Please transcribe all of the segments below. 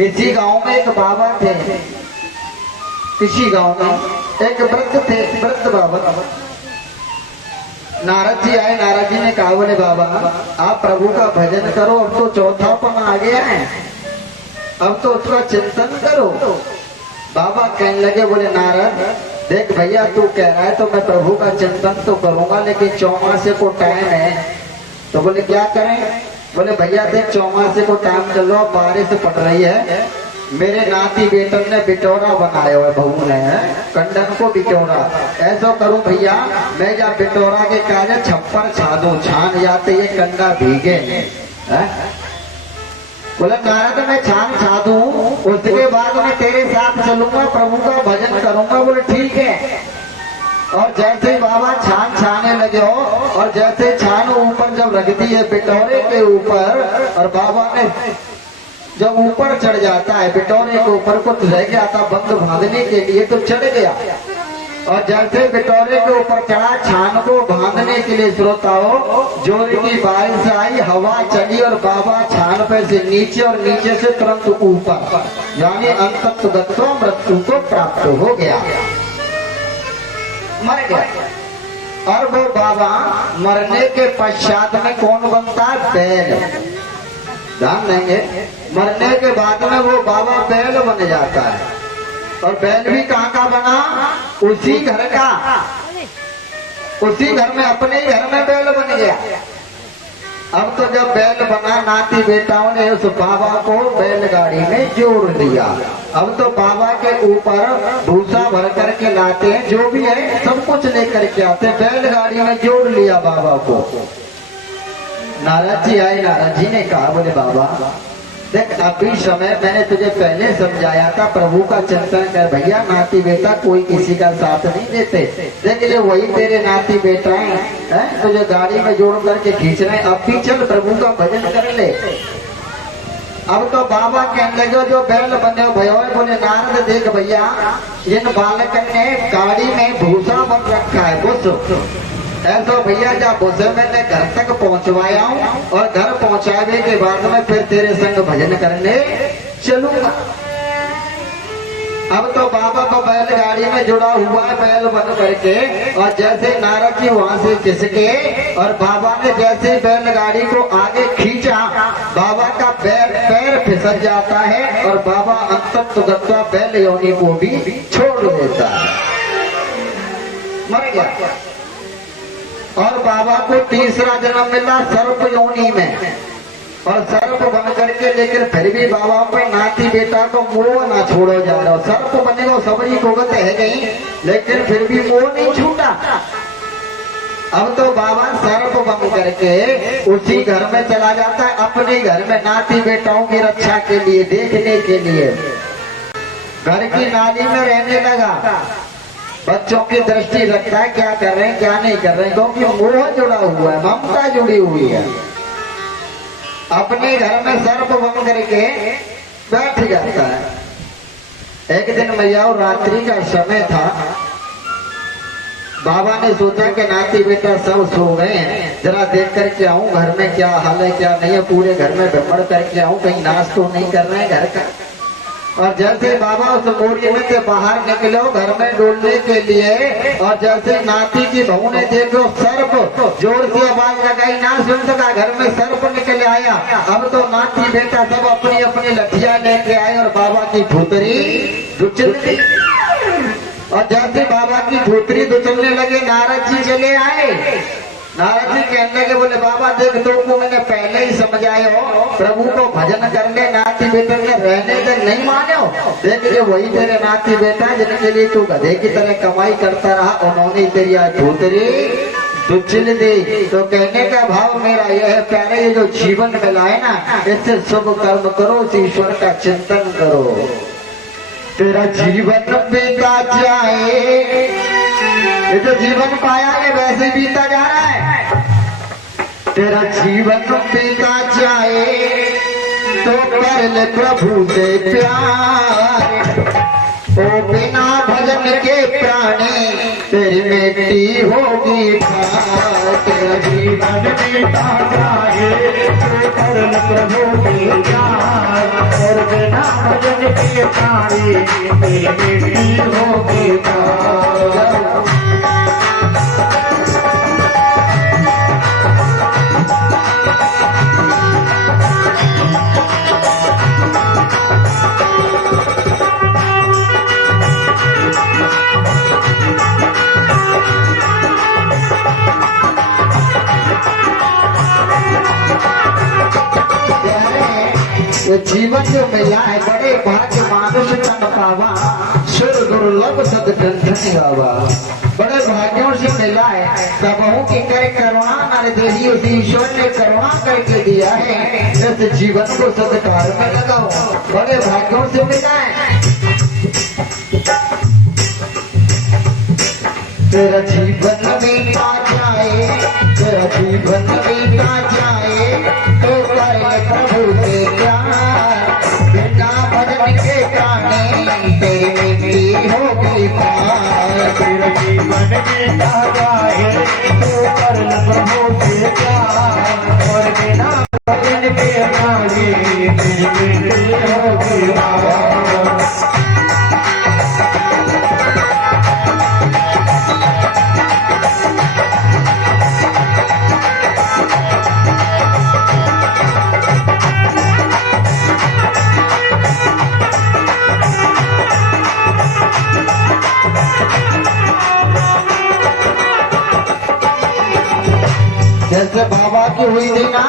इसी गांव में एक बाबा थे, इसी गांव में एक वृद्ध थे, वृद्ध बाबा। नारद जी आए, नारद जी ने कहा बोले बाबा आप प्रभु का भजन करो, अब तो चौथापन आ गया है, अब तो उसका चिंतन करो। बाबा कहने लगे बोले नारद देख भैया तू कह रहा है तो मैं प्रभु का चिंतन तो करूंगा, लेकिन चौमासे को टाइम है। तो बोले क्या करें? बोले भैया देख चौमासे को टाइम चल रहा, बारिश पड़ रही है, मेरे नाती बेटन ने बिटोरा बनाया हुआ, बहू ने कंडन को बिटोरा। ऐसा करूं भैया मैं जा बिटोरा के काजे छप्पर छा दूं, छान जाते ये कंडा भीगे। बोले नारद मैं छान छा दूं, उसके बाद मैं तेरे साथ चलूंगा, प्रभु का भजन करूंगा। बोले ठीक है। और जैसे बाबा छान छाने लगे हो, और जैसे छान ऊपर जब रख दी है बिटोरे के ऊपर, और बाबा ने जब ऊपर चढ़ जाता है बिटोरे के ऊपर को रह गया था बंद बांधने के लिए, तो चढ़ गया। और जैसे बिटोरे के ऊपर चढ़ा, छान को बांधने के लिए श्रोताओं जोर की बारिश आई, हवा चली और बाबा छान पे से नीचे और नीचे से तुरंत ऊपर, यानी अंततः मृत्यु को प्राप्त हो गया, मर गया। और वो बाबा मरने के पश्चात में कौन बनता है? बैल। ध्यान देंगे, मरने के बाद में वो बाबा बैल बन जाता है। और बैल भी कहाँ का बना? उसी घर का, उसी घर में, अपने ही घर में बैल बन गया। अब तो जब बैल बना, नाती बेटाओं ने उस बाबा को बैलगाड़ी में जोड़ दिया। अब तो बाबा के ऊपर भूसा भर करके लाते हैं, जो भी है सब कुछ लेकर के आते हैं, बैलगाड़ी में जोड़ लिया बाबा को। नारद जी आए, नारद जी ने कहा बोले बाबा देख अभी समय मैंने तुझे पहले समझाया था, प्रभु का चिंतन कर भैया, नाती बेटा कोई किसी का साथ नहीं देते। देख ये वही तेरे नाती बेटा है, तुझे गाड़ी में जोड़ करके खींच रहे हैं, अब भी चल प्रभु का भजन कर ले। अब तो बाबा कहने लगे जो बैल बने हो भयो, बोले नारद देख भैया इन बालक ने गाड़ी में भूसा बन रखा है, भूस ऐसा भैया जा भूसे मैंने घर तक पहुंचवाया हूँ, और घर पहुंचाने के बाद में फिर तेरे संग भजन करने चलूंगा। अब तो बाबा को बैलगाड़ी में जुड़ा हुआ है बैल बन करके, और जैसे नारद जी वहां से खिसके और बाबा ने जैसे बैलगाड़ी को आगे खींचा, बाबा का पैर फिसल जाता है और बाबा अंततः बैल योनि को भी छोड़ देता है, मर गया। और बाबा को तीसरा जन्म मिला सर्प योनि में, और सर्प बन करके, लेकिन फिर भी बाबा पे नाती बेटा को मोह ना छोड़ो जा रहा। सर्प बनेगा सबरी गोगत है गई, लेकिन फिर भी मोह नहीं छूटा। अब तो बाबा सर्प बन करके उसी घर में चला जाता है, अपने घर में नाती बेटाओं की रक्षा के लिए, देखने के लिए घर की नाली में रहने लगा, बच्चों की दृष्टि रखता है क्या कर रहे हैं क्या नहीं कर रहे हैं, क्योंकि मोह जुड़ा हुआ है, ममता जुड़ी हुई है। अपने घर में सर्प बन करके बैठ जाता है। एक दिन मैया रात्रि का समय था, बाबा ने सोचा कि नाती बेटा सब सो गए हैं, जरा देख करके आऊं घर में क्या हाल है क्या नहीं है, पूरे घर में भ्रमण करके आऊं कहीं नाश तो नहीं कर रहे हैं घर का। और जैसे बाबा उस मोरी में से बाहर निकलो घर में डोलने के लिए, और जैसे नाती की बहू ने देखो सर्प, जोर से आवाज लगाई, ना सुन सका, घर में सर्प निकल आया। अब तो नाती बेटा सब अपनी अपनी लठिया लेके आए और बाबा की भूतरी दुचल दी। और जैसे बाबा की भूतरी दुचलने लगे, नारद जी चले आए। नारद जी कहने लगे बोले बाबा देख तो को मैंने पहले ही समझाए हो, प्रभु को भजन कर ले, नाती बेटे के रहने दे, नहीं माने हो। देख ये वही तेरे नाती बेटा जिनके लिए तू गधे की तरह कमाई करता रहा, उन्होंने तेरी आज धूतरी दुचल दी। तो कहने का भाव मेरा यह है प्यारे, ये जो जीवन मिला है ना, इससे शुभ कर्म करो, ईश्वर का चिंतन करो, तेरा जीवन बीता जाए। ये जो जीवन पाया है वैसे बीता जा रहा है, तेरा जीवन बीता जाए तो कर ले प्रभु से प्यार, ओ बिना भजन के प्राणी तेरी मिट्टी होगी ठार। तेरा जीवन बीता जाए तो करण प्रभु के प्यार और बिना भजन के तारे तेरी बेटी हो बेकार। जीवन जो मिला है बड़े भाग्य मानुष तन पावा सुर दुर्लभ सदग्रंथ गावा। बड़े भाग्यों से मिला है सबों की करे करुणा नारे देही उस ईश्वर ने करुणा करके दिया है इस जीवन को सदकार में लगाओ। बड़े भाग्यों से मिला है तेरा जीवन बीता जाए तेरा जीवन बीता जाए तो करे प्रभु के प्यार बिना भजन के गाने तेरी बेटी होगी पार। तेरा जीवन बीता जाए तो करण प्रभु के प्यार और बिना भजन के गाने तेरी बेटी होगी पार। जैसे बाबा की हुई थी ना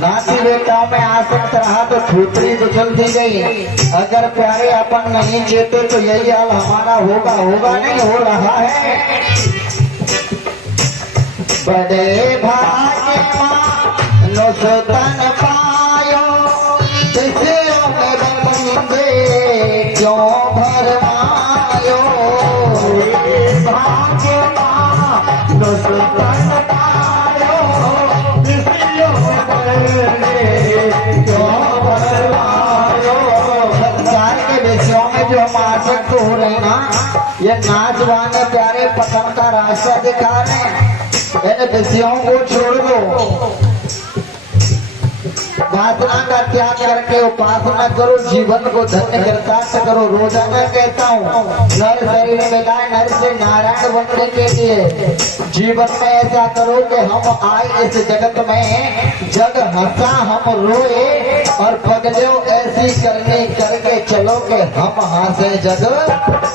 नाती बेटा में आसक्त रहा तो थूथरी कुचल दी गई। अगर प्यारे अपन नहीं चेते तो यही हाल हमारा होगा होगा नहीं हो रहा है। बड़े भाग्य मानो सुतन पायो किसियों में बंदे क्यों भरमायो। भाग्य मानो सुतन पायो किसियों में क्यों भरमायो। संसार के विषयों में जो हम आसक्त हो रहे ना ये नाच गाने प्यारे पतन का रास्ता दिखा रहे हैं। इन विषयों को छोड़ दो वासना का त्याग करके उपासना करो जीवन को धन्य कृतार्थ करो। रोजाना कहता हूँ नर शरीर मिलाए नर से नारायण बनने के लिए जीवन में ऐसा करो कि हम आए इस जगत में जग हंसा हम रोए और पगलो ऐसी करनी करके चलो कि हम हंसे जग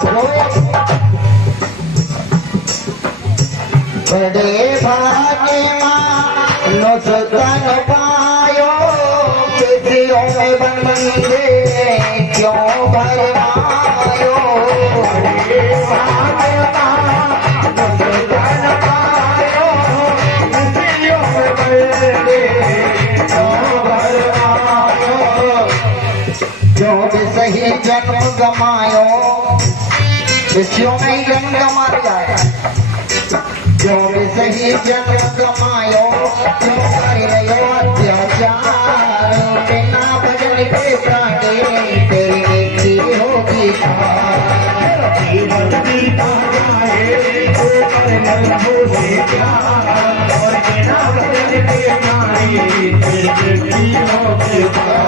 रोए। बड़े भाग्य मानो सुतन पायो किसियों में बंदे क्यों भरमायो। बड़े भाग्य मानो सुतन पायो किसियों में बंदे क्यों भरमायो। जो भी सही जन्म गमायो किसियों में ही जन्म गमा दिया। जो भी सही जन्म गमायो क्यों कर रहे हो अत्याचार बिना भजन के प्राणी तेरी बेटी होगी पार। जीवन बीता जाए तो करण प्रभु से प्यार और बिना भजन के गाने तेरी बेटी होगी पार।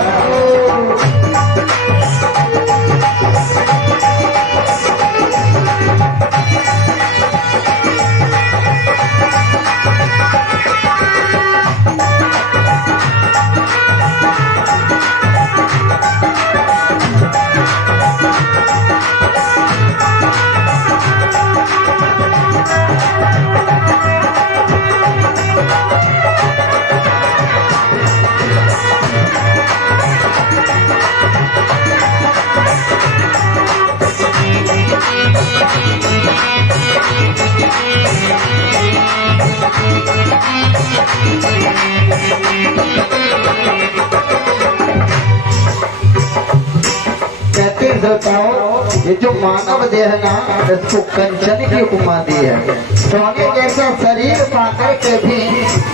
ये जो मानव देह ना इसको कंचन की उपमा दी है। सोने जैसा शरीर पाकर के भी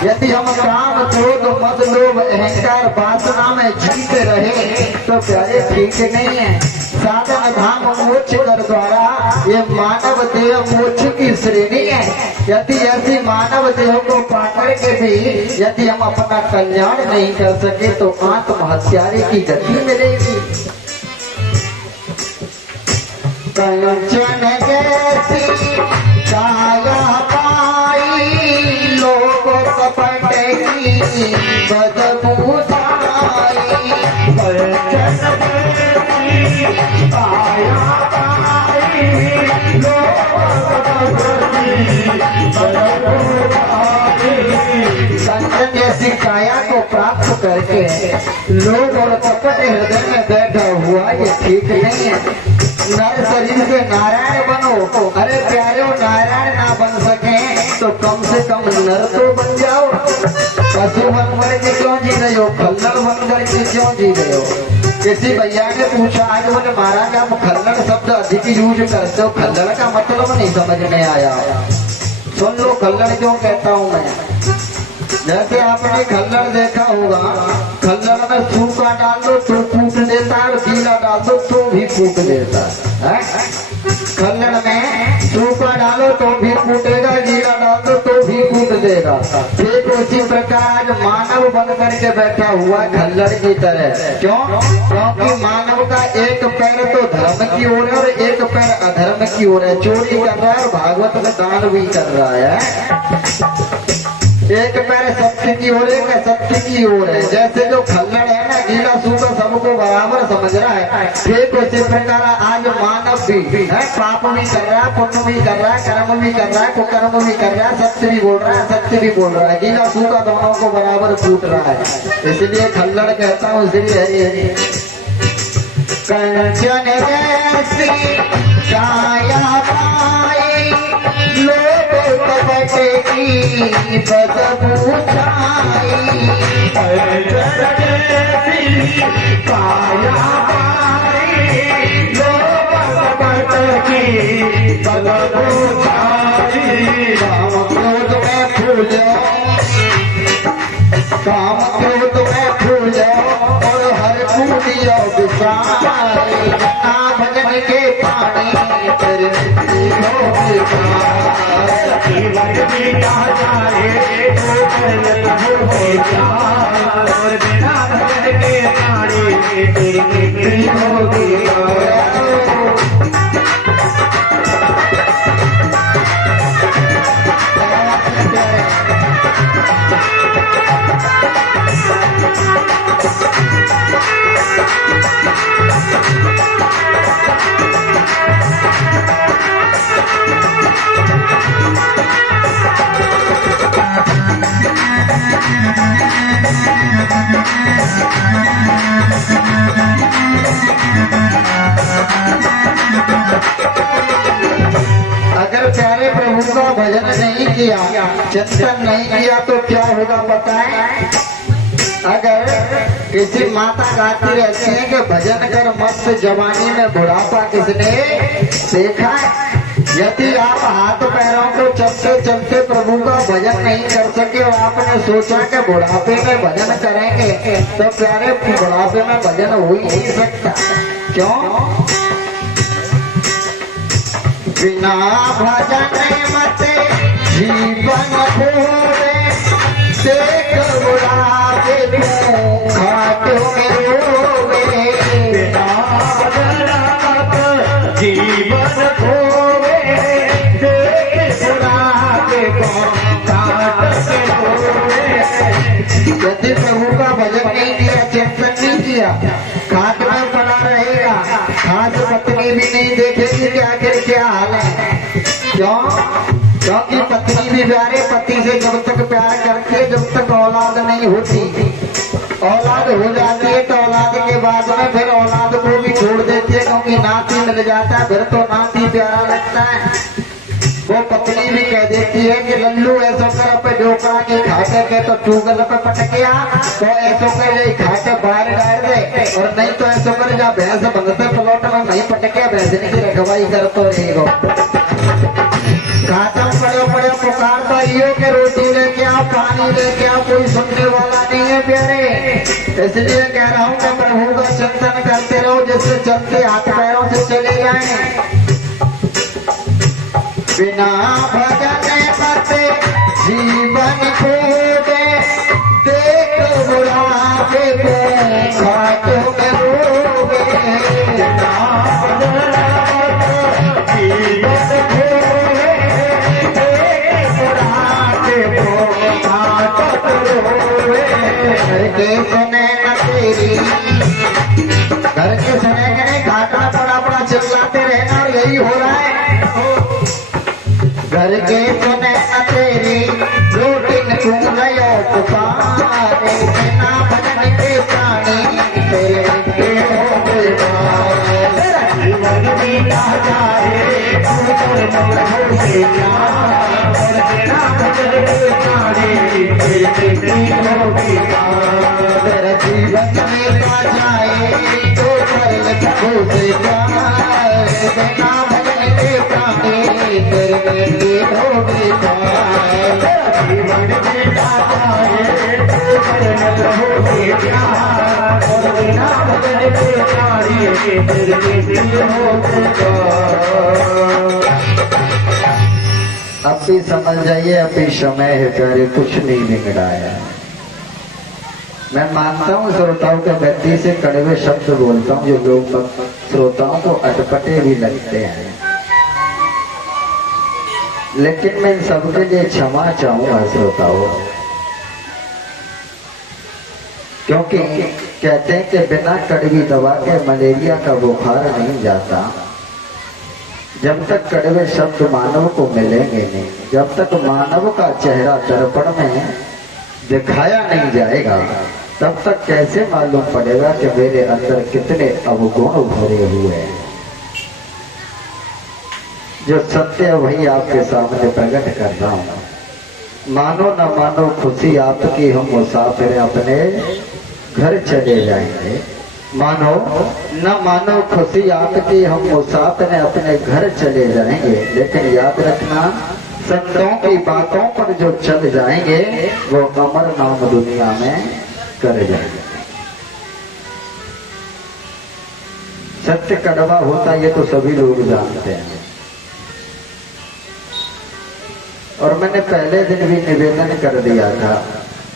यदि हम काम क्रोध मद लोभ अहंकार वासना में जीते रहे तो प्यारे ठीक नहीं है। साधन धाम मोक्ष कर द्वारा ये मानव देह मोक्ष की श्रेणी है। यदि ऐसी मानव देह को पाकर के भी यदि हम अपना कल्याण नहीं कर सके तो आत्महत्यारे की गति मिलेगी। कंचन जैसी काया पाई लोग कपट की बदबू छाई। कंचन जैसी काया पाई लोग कपट की बदबू छाई। कंचन जैसी काया को प्राप्त करके लोग और कपट हृदय में बैठा हुआ ये ठीक नहीं है। नर शरीर से नारायण बनो। अरे प्यारे नारायण ना बन सके तो कम से कम नर तो बन जाओ। पशु बन करके क्यों जी रहे हो, खल्लड़ बन करके क्यों जी रहे हो। किसी भैया ने पूछा आज, बोले महाराज आप खल्लड़ शब्द अधिक यूज करते हो, खल्लड़ का मतलब नहीं समझ में आया। सुन लो खल्लड़ क्यों कहता हूँ मैं। जैसे आपने खल्लड़ देखा होगा, खल्लड़ में सूखा डाल दो तो फूट देता है और गीला डाल दो तो भी फूट देता है। खल्लड़ में सूखा डालो तो भी फूटेगा, गीला डाल दो तो भी फूट देगा। ठीक उसी प्रकार मानव बन करके बैठा हुआ खल्लड़ की तरह। क्यों? क्योंकि मानव का एक पैर तो धर्म की ओर है और एक पैर अधर्म की ओर है। चोरी कर रहा है और भागवत में दान भी कर रहा है। एक पैर सत्य की ओर है, सत्य की ओर है। जैसे जो खल्लड़ है ना, गीला सूखा सबको बराबर समझ रहा है। ठीक उसी प्रकार आज मानव भी है, पाप भी कर रहा है, पुण्य भी कर रहा है, कर्म भी कर रहा है, कुकर्म भी कर रहा है, सत्य भी बोल रहा है, सत्य भी बोल रहा है। गीला सूखा दोनों को बराबर फूट रहा है। इसलिए खल्लड़ कहता हूँ, इसलिए कंचन जैसी काया पाई लोग कपट की बदबू छाई। कंचन जैसी काया पाई लोग कपट की बदबू छाई। काम क्रोध में फूल काम क्रोध में फूल और हर फूलियो विषाई। ना भजन के पानी तेरे जीवन बीता जाए तो जन्नत हो जाए और बिना भजन के पानी तेरी मृत्यु होगी। अगर प्यारे प्रभु का भजन नहीं किया, चिंतन नहीं किया तो क्या होगा पता है। अगर किसी माता गाती रहती है कि भजन कर मस्त जवानी में बुढ़ापा किसने देखा है। यदि आप हाथ पैरों को चलते चलते प्रभु का भजन नहीं कर सके और आपने सोचा कि बुढ़ापे में भजन करेंगे तो प्यारे बुढ़ापे में भजन हो ही नहीं सकता। क्यों? बिना भजन मत जीवन भोरे देख बुढ़ापे में घाट में रोवे। बिना भजन मत जीवन भोरे देख बुढ़ापे को घाट में रोवे। यदि प्रभु का भजन नहीं किया, चिंतन नहीं किया, घाट में पड़ा रहेगा। घाट पत्नी भी नहीं देखेगी कि आखिर क्या हाल है। क्यों? क्योंकि पत्नी भी प्यारे पति से जब तक प्यार करती है, जब तक औलाद नहीं होती। औलाद हो जाती है तो औलाद के बाद में फिर औलाद को भी छोड़ देती है, क्योंकि नाती मिल जाता है, फिर तो नाती प्यारा लगता है। वो पत्नी भी कह देती है कि लल्लू ऐसो कर पे डोकरा के खाते के तो टूगल पे पटकिया तो ऐसो कर ये खाते बाहर डाल दे, और नहीं तो ऐसो कर जा भैंस बंधते प्लॉट में नहीं पटके भैंसने की रखवाई कर तो रहेगा। घाटम पड़े पड़े पुकार तो यो के रोटी लेके आओ, पानी लेके आओ, कोई सुनने वाला नहीं है प्यारे। इसलिए कह रहा हूँ कि प्रभु का चिंतन करते रहो, जिससे चलते हाथ पैरों से चले जाए। बिना भजन पते जीवन खोगे, देख बुढ़ापे को खाटों में रोगे। बिना भजन पते जीवन खोगे, देख बुढ़ापे को खाटों में रोगे। घर के सुने न तेरी, घर के सुने के नहीं, घाटना पड़ा पड़ा चिल्लाते रहना, और यही हो रहा है। घर के सुने न तेरी, रोटी न तुम गयो पुकारे, बिना भजन के प्राणी तेरे के हो बेमारे। जीवन बीता जाए तू कर्म प्रभु से प्यार, और बिना भजन के प्राणी तेरे हो बेकार। तेरा जीवन बीता जाए तो कर्म प्रभु से प्यार, बिना भजन के प्राणी तेरे के हो बेमारे। जीवन बीता जाए तू कर्म प्रभु से प्यार, और बिना भजन के प्राणी तेरे हो बेकार। अब भी समझ जाइए, अभी समय है प्यारे, कुछ नहीं बिगड़ाया। मैं मानता हूँ श्रोताओं के गद्दी से कड़वे शब्द बोलता हूँ, जो लोग श्रोताओं को अटपटे भी लगते हैं, लेकिन मैं इन सबके लिए क्षमा चाहूंगा श्रोताओं, क्योंकि कहते हैं कि बिना कड़वी दवा के मलेरिया का बुखार नहीं जाता। जब तक कड़वे शब्द मानव को मिलेंगे नहीं, जब तक मानव का चेहरा दर्पण में दिखाया नहीं जाएगा, तब तक कैसे मालूम पड़ेगा कि मेरे अंदर कितने अवगुण भरे हुए हैं। जो सत्य है वही आपके सामने प्रकट कर रहा हूं। मानो न मानो खुशी आपकी, हम मुसाफिर अपने घर चले जाएंगे। मानो न मानो खुशी आपकी, हम मुसाफिर अपने घर चले जाएंगे। लेकिन याद रखना, संतों की बातों पर जो चल जाएंगे वो अमर नाम दुनिया में कर जाएंगे। सत्य कड़वा होता ये तो सभी लोग जानते हैं, और मैंने पहले दिन भी निवेदन कर दिया था,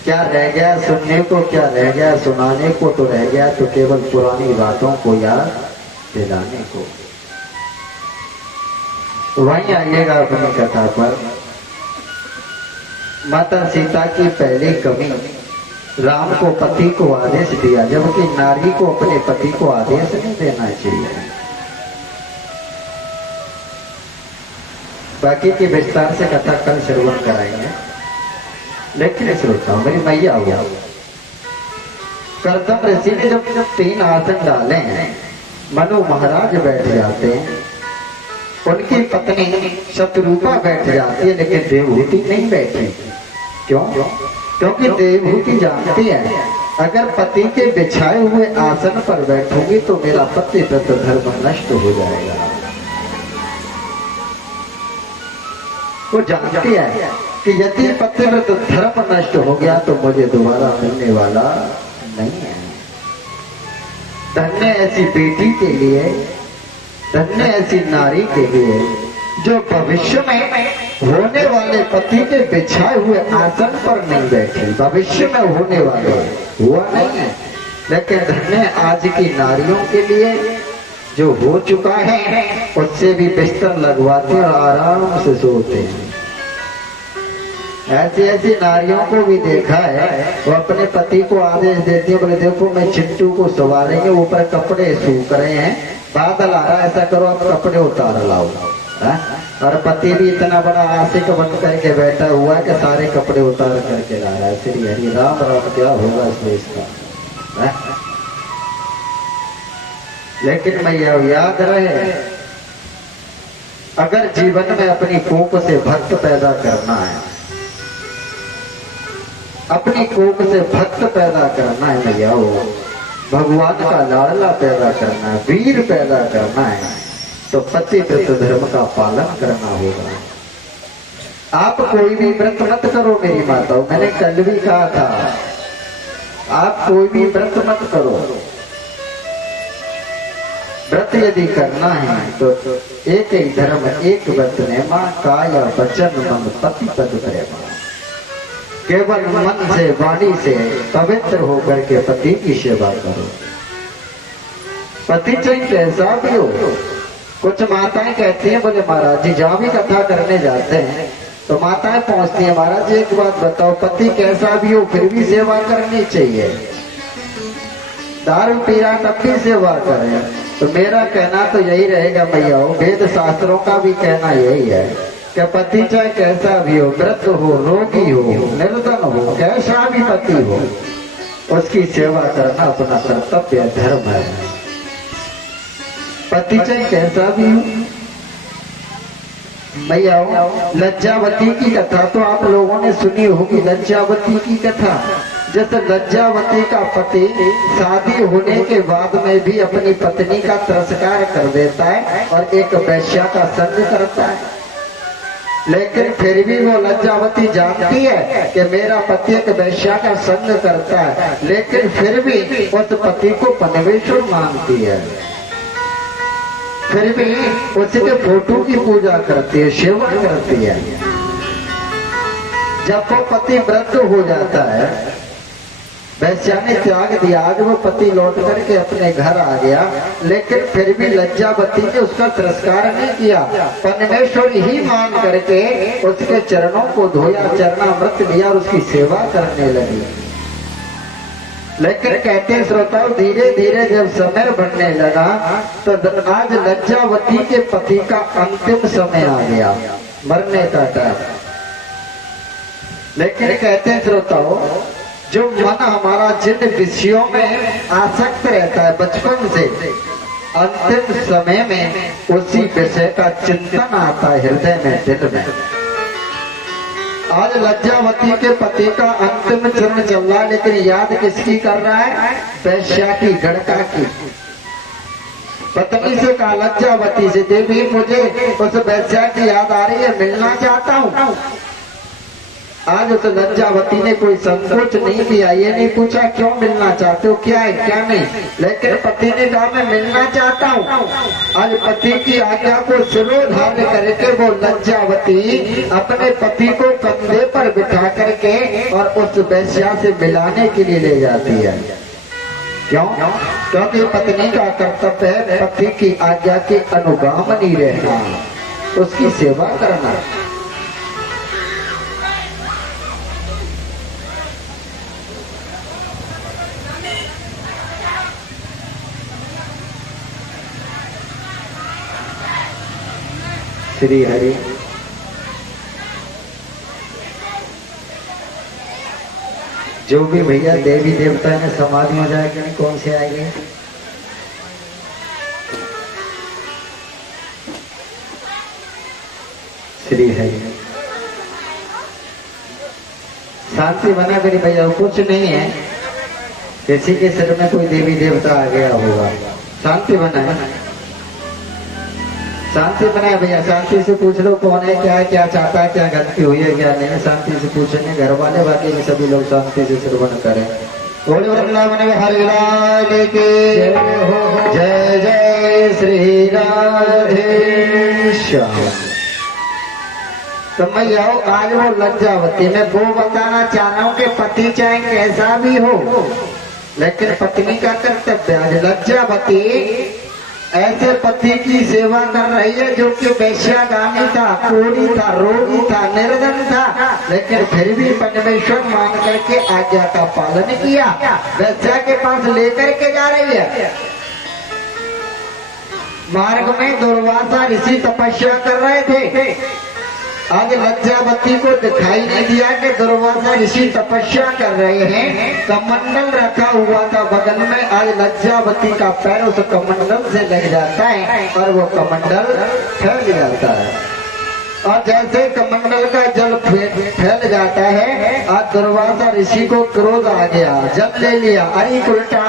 क्या रह गया सुनने को, क्या रह गया सुनाने को, तो रह गया तो केवल पुरानी बातों को याद दिलाने को। वहीं आइएगा अपनी कथा पर। माता सीता की पहली कमी, राम को पति को आदेश दिया, जबकि नारी को अपने पति को आदेश नहीं देना चाहिए। बाकी की विस्तार से कथा कल श्रवण कराएंगे। लेकिन श्रोता मेरी मैया हो गया, कर्दम ऋषि ने जब 3 आसन डाले हैं, मनु महाराज बैठ जाते हैं, उनकी पत्नी शत्रुपा बैठ जाती है, लेकिन देवहूति नहीं बैठी। क्यों? क्योंकि देवहूति जानती है, अगर पति के बिछाए हुए आसन पर बैठूंगी तो मेरा पतिव्रत धर्म नष्ट हो जाएगा। वो जानती है कि यदि पतिव्रत धर्म नष्ट हो गया तो मुझे दोबारा मिलने वाला नहीं है। धन्य ऐसी बेटी के लिए, धन्य ऐसी नारी के लिए जो भविष्य में होने वाले पति के बिछाए हुए आसन पर नहीं बैठी। भविष्य में होने वाले हुआ नहीं है, लेकिन धन्य आज की नारियों के लिए जो हो चुका है उससे भी बिस्तर लगवाते और आराम से सोते हैं। ऐसी ऐसी नारियों को भी देखा है, वो अपने पति को आदेश देती है, बोले देखो मैं चिंटू को सवारेंगे, ऊपर कपड़े सूख रहे हैं, बादल आ रहा है, ऐसा करो आप कपड़े उतार लाओ। और पति भी इतना बड़ा आशिक बन करके बैठा हुआ है कि सारे कपड़े उतार करके ला रहा है। श्री हरि राम राम, क्या होगा इस देश का। लेकिन मैं याद रहे, अगर जीवन में अपनी कोख से भक्त पैदा करना है, अपनी कोख से भक्त पैदा करना है भैया, वो भगवान का लाडला पैदा करना है, वीर पैदा करना है, तो पतिव्रत धर्म का पालन करना होगा। आप कोई भी व्रत मत करो मेरी माताओं, मैंने कल भी कहा था, आप कोई भी व्रत मत करो, व्रत यदि करना है तो एक ही धर्म एक व्रत नेमा, काया वचन मन पति पद प्रेमा। केवल मन से वाणी से पवित्र होकर के पति की सेवा करो। पति चाहे कैसा भी हो। कुछ माताएं कहती हैं, बोले महाराज जी जहाँ भी कथा करने जाते हैं तो माताएं पहुंचती हैं, महाराज जी एक बात बताओ, पति कैसा भी हो फिर भी सेवा करनी चाहिए, दारू पी रहा तब भी सेवा करें। तो मेरा कहना तो यही रहेगा भैया, वेद शास्त्रों का भी कहना यही है कि पति चाहे कैसा भी हो, व्रत हो, रोगी हो, निर्धन हो, कैसा भी पति हो, उसकी सेवा करना अपना कर्तव्य धर्म है। पति चाहे कैसा भी हो। भैया लज्जावती की कथा तो आप लोगों ने सुनी होगी। लज्जावती की कथा, जैसे लज्जावती का पति शादी होने के बाद में भी अपनी पत्नी का तिरस्कार कर देता है और एक वैश्या का संग करता है, लेकिन फिर भी वो लज्जावती जानती है कि मेरा पति एक वैश्या का संग करता है, लेकिन फिर भी उस पति को परमेश्वर मानती है, फिर भी उसके फोटो की पूजा करती है, सेवा करती है। जब वो पति वृद्ध हो जाता है, वैश्या ने त्याग दिया, आज वो पति लौट करके अपने घर आ गया, लेकिन फिर भी लज्जावती ने उसका तिरस्कार नहीं किया, परमेश्वर ही मान करके उसके चरणों को धोया, चरणामृत लिया और उसकी सेवा करने लगी। लेकिन कहते हैं श्रोताओं, धीरे धीरे जब समय बढ़ने लगा तो आज लज्जावती के पति का अंतिम समय आ गया, मरने का टाइम। लेकिन कहते हैं श्रोताओं, जो मन हमारा जिन विषयों में आसक्त रहता है बचपन से, अंतिम समय में उसी विषय का चिंतन आता है हृदय में, दिल में। आज लज्जावती के पति का अंतिम चरण चल रहा है, लेकिन याद किसकी कर रहा है? वैश्या की, गणका की। पत्नी से कहा लज्जावती से, देवी मुझे उस वैश्या की याद आ रही है, मिलना चाहता हूँ। आज उस लज्जावती ने कोई संकोच नहीं किया, ये नहीं पूछा क्यों मिलना चाहते हो, क्या है क्या नहीं, लेकिन पति ने कहा मैं मिलना चाहता हूँ। आज पति की आज्ञा को शिरोधार्य करके वो लज्जावती अपने पति को कंधे पर बिठा करके और उस वैश्या से मिलाने के लिए ले जाती है। क्यों? क्योंकि पत्नी का कर्तव्य है पति की आज्ञा के अनुगामी रहना, उसकी सेवा करना। श्री हरि। जो भी भैया देवी देवता में समाधि हो जाएगी, नहीं कौन से आएंगे? श्री हरि। शांति बना करी भैया, कुछ नहीं है, किसी के सिर में कोई देवी देवता आ गया होगा। शांति बना है, शांति बनाए भैया, शांति से पूछ लो कौन है, क्या चाहता है, क्या गलती हुई है, क्या नहीं, शांति से पूछेंगे। घर वाले बाकी के सभी लोग शांति से श्रवण करें। हरि लाल की जय जय श्री राधे श्याम। तो भैया आज वो लज्जावती, मैं वो बताना चाह रहा हूँ कि पति चाहे कैसा भी हो, लेकिन पत्नी का कर्तव्य। आज लज्जावती ऐसे पति की सेवा कर रही है जो कि वैश्यागामी था, कोढ़ी था, रोगी था, निर्धन था, लेकिन फिर भी परमेश्वर मान करके आज्ञा का पालन किया, वैश्या के पास लेकर के जा रही है। मार्ग में दुर्वासा ऋषि तपस्या कर रहे थे। आज लज्जावती को दिखाई नहीं दिया कि दुर्वासा ऋषि तपस्या कर रहे हैं। कमंडल रखा हुआ था बगल में, आज लज्जावती का पैर उस कमंडल से लग जाता है और वो कमंडल फैल जाता है। और जैसे कमंडल का जल फैल जाता है, आज दुर्वासा ऋषि को क्रोध आ गया, जल ले लिया। अरे उल्टा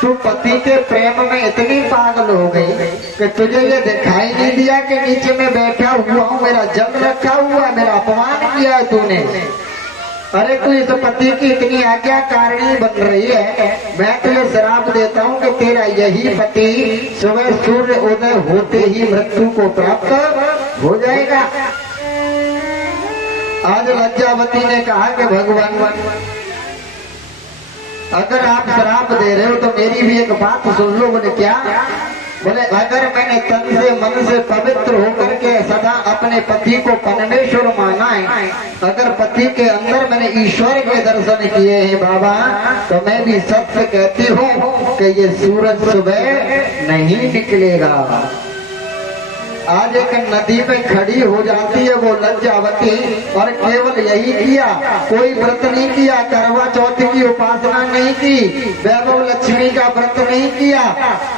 तू पति के प्रेम में इतनी पागल हो गई कि तुझे ये दिखाई नहीं दिया कि नीचे में बैठा हुआ हूँ, मेरा जल रखा हुआ, मेरा अपमान किया है तूने। अरे तू इस पति की इतनी आज्ञाकारिणी बन रही है, मैं तुझे श्राप देता हूँ कि तेरा यही पति सुबह सूर्य उदय होते ही मृत्यु को प्राप्त हो जाएगा। आज लज्जावती ने कहा कि भगवान अगर आप श्राप दे रहे हो तो मेरी भी एक बात सुन लो। बोले क्या? बोले अगर मैंने तन से मन से पवित्र होकर के सदा अपने पति को परमेश्वर माना है, अगर पति के अंदर मैंने ईश्वर के दर्शन किए हैं बाबा, तो मैं भी सत्य कहती हूँ कि ये सूरज सुबह नहीं निकलेगा। आज एक नदी में खड़ी हो जाती है वो लज्जावती, और केवल यही किया, कोई व्रत नहीं किया, करवा चौथ की उपासना नहीं की, वैभव लक्ष्मी का व्रत नहीं किया,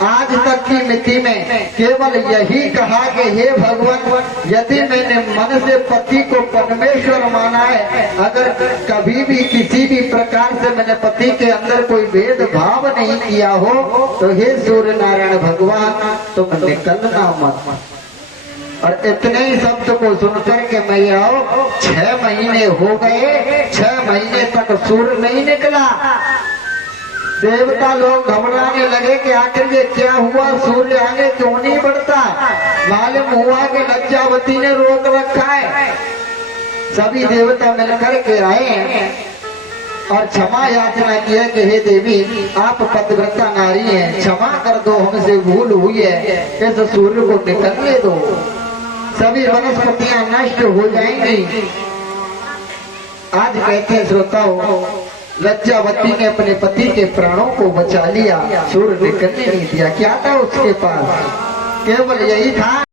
आज तक की मिति में केवल यही कहा कि हे भगवान, यदि मैंने मन से पति को परमेश्वर माना है, अगर कभी भी किसी भी प्रकार से मैंने पति के अंदर कोई भेदभाव नहीं किया हो, तो हे सूर्य नारायण भगवान तुम निकलना मत। और इतने ही शब्द को सुनकर के मैं आओ 6 महीने हो गए, 6 महीने तक सूर्य नहीं निकला। देवता लोग घबराने लगे कि आखिर ये क्या हुआ, सूर्य आगे क्यों नहीं बढ़ता। मालूम हुआ कि लज्जावती ने रोक रखा है। सभी देवता मिलकर के आए हैं और क्षमा याचना की है कि हे देवी, आप पतिव्रता नारी हैं, क्षमा कर दो, हमसे भूल हुई है, इस सूर्य को निकलने दो, सभी वनस्पतियां नष्ट हो जाएंगी। आज कहते हैं श्रोताओं, लज्जावती ने अपने पति के प्राणों को बचा लिया, सूर्य निकलने नहीं दिया। क्या था उसके पास? केवल यही था